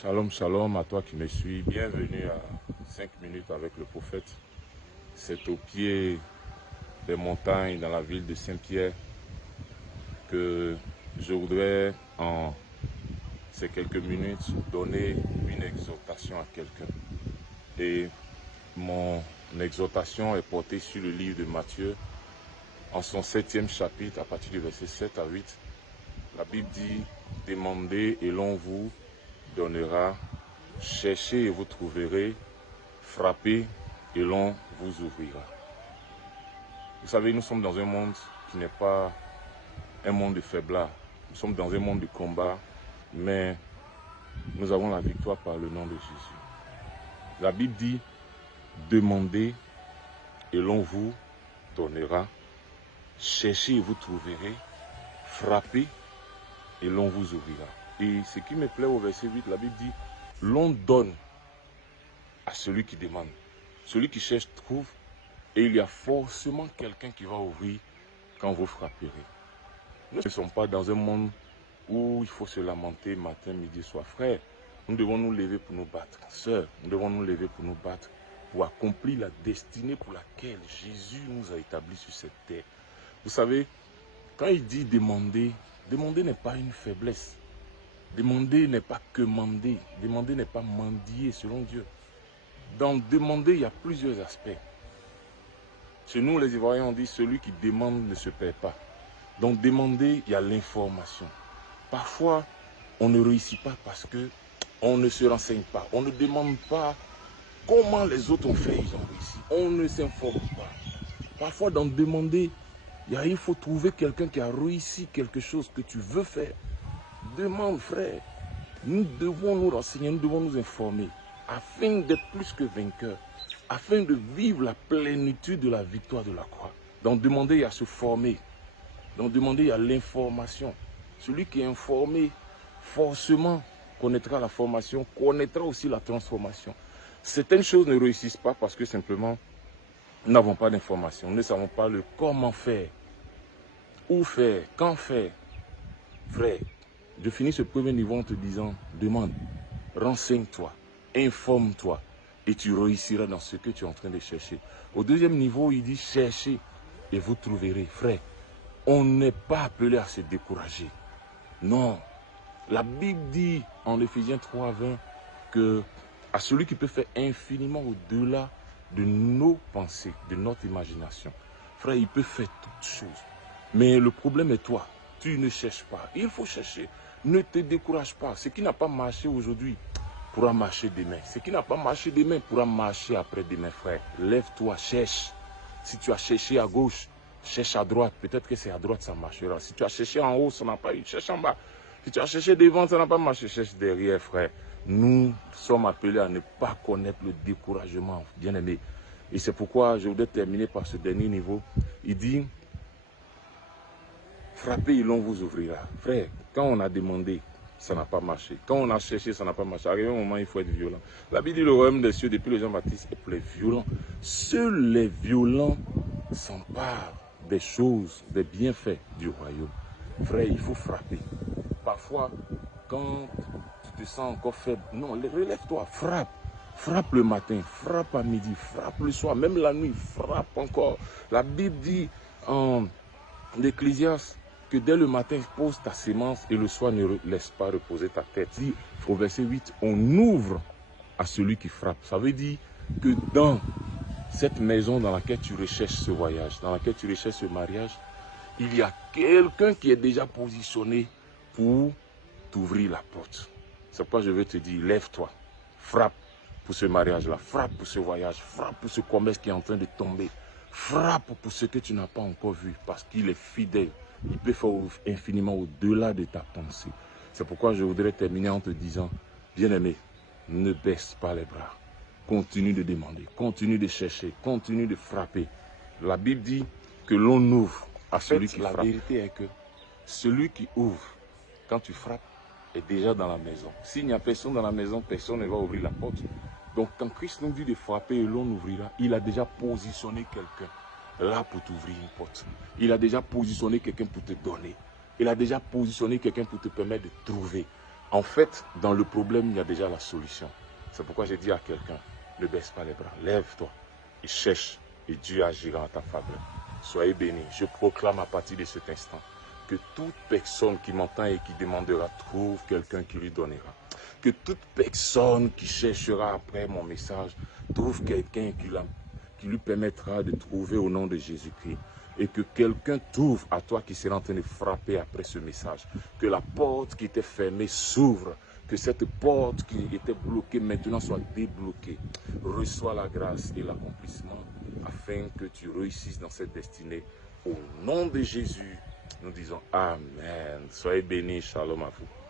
Shalom, shalom à toi qui me suis. Bienvenue à 5 minutes avec le prophète. C'est au pied des montagnes dans la ville de Saint-Pierre que je voudrais en ces quelques minutes donner une exhortation à quelqu'un. Et mon exhortation est portée sur le livre de Matthieu en son 7e chapitre à partir du verset 7 à 8. La Bible dit « Demandez et l'on vous donnera. Cherchez et vous trouverez, frappez et l'on vous ouvrira. » Vous savez, nous sommes dans un monde qui n'est pas un monde de faiblard. Nous sommes dans un monde de combat, mais nous avons la victoire par le nom de Jésus. La Bible dit, demandez et l'on vous donnera. Cherchez et vous trouverez, frappez et l'on vous ouvrira. Et ce qui me plaît au verset 8, la Bible dit, l'on donne à celui qui demande. Celui qui cherche trouve, et il y a forcément quelqu'un qui va ouvrir quand vous frapperez. Nous ne sommes pas dans un monde où il faut se lamenter matin, midi, soir. Frère, nous devons nous lever pour nous battre. Sœur, nous devons nous lever pour nous battre, pour accomplir la destinée pour laquelle Jésus nous a établis sur cette terre. Vous savez, quand il dit demander, demander n'est pas une faiblesse. Demander n'est pas que mander. Demander n'est pas mendier selon Dieu. Dans demander, il y a plusieurs aspects. Chez nous, les Ivoiriens, on dit celui qui demande ne se perd pas. Donc demander, il y a l'information. Parfois, on ne réussit pas parce qu'on ne se renseigne pas. On ne demande pas comment les autres ont fait, ils ont réussi. On ne s'informe pas. Parfois, dans demander, il faut trouver quelqu'un qui a réussi quelque chose que tu veux faire. Demande, frère. Nous devons nous renseigner, nous devons nous informer, afin d'être plus que vainqueurs, afin de vivre la plénitude de la victoire de la croix. Donc demander, il y a se former. Donc demander, il y a l'information. Celui qui est informé, forcément, connaîtra la formation, connaîtra aussi la transformation. Certaines choses ne réussissent pas parce que simplement, nous n'avons pas d'information. Nous ne savons pas le comment faire, où faire, quand faire. Frère, je finis ce premier niveau en te disant, demande, renseigne-toi, informe-toi et tu réussiras dans ce que tu es en train de chercher. Au deuxième niveau, il dit, cherchez et vous trouverez. Frère, on n'est pas appelé à se décourager. Non. La Bible dit en Éphésiens 3:20 que à celui qui peut faire infiniment au-delà de nos pensées, de notre imagination. Frère, il peut faire toutes choses. Mais le problème est toi. Tu ne cherches pas. Il faut chercher. Ne te décourage pas. Ce qui n'a pas marché aujourd'hui pourra marcher demain. Ce qui n'a pas marché demain pourra marcher après-demain, frère. Lève-toi, cherche. Si tu as cherché à gauche, cherche à droite. Peut-être que c'est à droite, ça marchera. Si tu as cherché en haut, ça n'a pas eu. Cherche en bas. Si tu as cherché devant, ça n'a pas marché. Cherche derrière, frère. Nous sommes appelés à ne pas connaître le découragement, bien-aimé. Et c'est pourquoi je voudrais terminer par ce dernier niveau. Il dit, frappez et l'on vous ouvrira. Frère, quand on a demandé, ça n'a pas marché. Quand on a cherché, ça n'a pas marché. À un moment, il faut être violent. La Bible dit le royaume des cieux, depuis le Jean-Baptiste, est pour les violents. Seuls les violents s'emparent des choses, des bienfaits du royaume. Frère, il faut frapper. Parfois, quand tu te sens encore faible, non, relève-toi, frappe. Frappe le matin, frappe à midi, frappe le soir, même la nuit, frappe encore. La Bible dit en Ecclésiaste que dès le matin, pose ta sémence et le soir ne laisse pas reposer ta tête. Dit au verset 8, on ouvre à celui qui frappe. Ça veut dire que dans cette maison dans laquelle tu recherches ce voyage, dans laquelle tu recherches ce mariage, il y a quelqu'un qui est déjà positionné pour t'ouvrir la porte. C'est pourquoi je veux te dire, lève-toi, frappe pour ce mariage-là, frappe pour ce voyage, frappe pour ce commerce qui est en train de tomber, frappe pour ce que tu n'as pas encore vu, parce qu'il est fidèle. Il peut faire infiniment au-delà de ta pensée. C'est pourquoi je voudrais terminer en te disant, bien-aimé, ne baisse pas les bras. Continue de demander, continue de chercher, continue de frapper. La Bible dit que l'on ouvre à celui qui frappe. La vérité est que celui qui ouvre, quand tu frappes, est déjà dans la maison. S'il n'y a personne dans la maison, personne ne va ouvrir la porte. Donc quand Christ nous dit de frapper et l'on ouvrira, il a déjà positionné quelqu'un là pour t'ouvrir une porte. Il a déjà positionné quelqu'un pour te donner. Il a déjà positionné quelqu'un pour te permettre de trouver. En fait, dans le problème, il y a déjà la solution. C'est pourquoi j'ai dit à quelqu'un, ne baisse pas les bras, lève-toi et cherche et Dieu agira en ta faveur. Soyez bénis. Je proclame à partir de cet instant que toute personne qui m'entend et qui demandera trouve quelqu'un qui lui donnera. Que toute personne qui cherchera après mon message trouve quelqu'un qui lui permettra de trouver au nom de Jésus-Christ. Et que quelqu'un trouve à toi qui sera en train de frapper après ce message. Que la porte qui était fermée s'ouvre. Que cette porte qui était bloquée maintenant soit débloquée. Reçois la grâce et l'accomplissement afin que tu réussisses dans cette destinée. Au nom de Jésus, nous disons Amen. Soyez bénis. Shalom à vous.